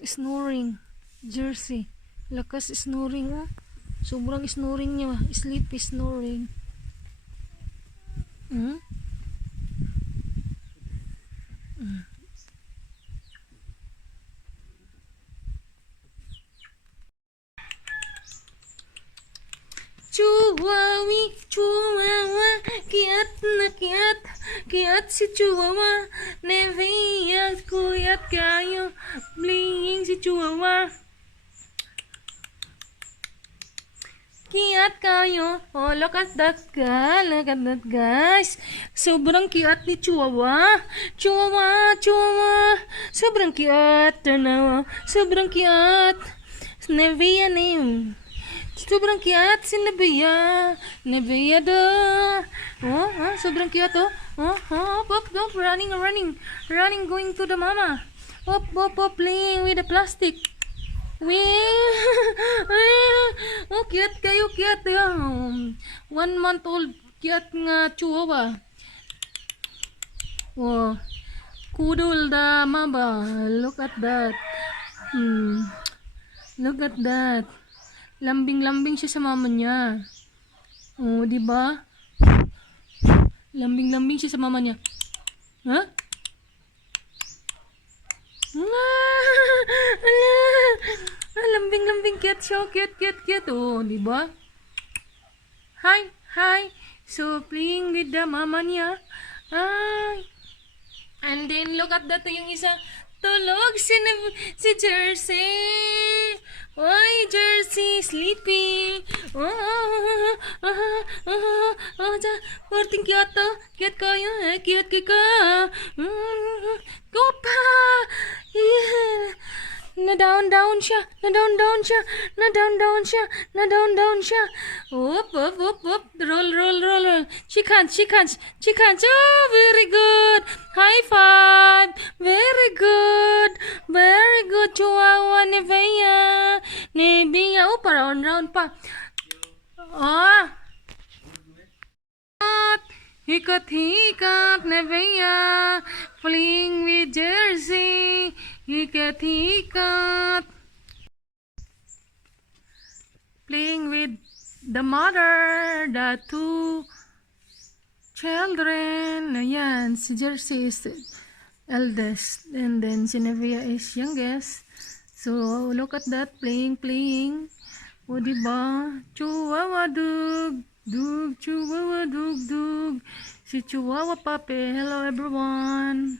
Snoring. Jersey. Lakas snoring, oh. Sobrang snoring niya. Sleepy snoring. Hmm? Chihuahua, Chihuahua, kiat na kiat, kiat si Chihuahua, nevia kuyat kayo, bling si Chihuahua. Kiat kayo, oh look at that guys, sobrang kiat ni Chihuahua, Chihuahua, Chihuahua, sobrang kiat, sobrang kiat, nevia name. Sobrang cute si Nebeya. Nebeya da. Oh, sobrang cute oh. Up, running, going to the mama. Up, playing with the plastic. Oh, cute kayo, cute. 1 month old cute nga Chihuahua. Oh, kudul da mama. Look at that. Look at that. Lambing-lambing siya sa mama niya. Oh, di ba? Lambing-lambing siya sa mama niya. Ha? Lambing-lambing, cute siya. Cute. Oh, di ba? Hi. So, playing with the mama niya. Hi. And then, look at that. Yung isa, tulog si Jersey. Oy, Jersey, sleepy. Porting cute to. Cute kayo, cute ka. Go pa. Na-down siya. Up. Roll. She can't. Oh, very good. High five. Very good, Chihuahua, Nebeya. Oh, para round pa. Hikat, Nebeya. Playing with Jersey. Hikat. Playing with the mother, the 2 children. Ayan, si Jersey is eldest, and then si Nebeya is youngest. So look at that, playing. O diba? Chihuahua dug, Chihuahua dug. Si Chihuahua puppy. Hello everyone.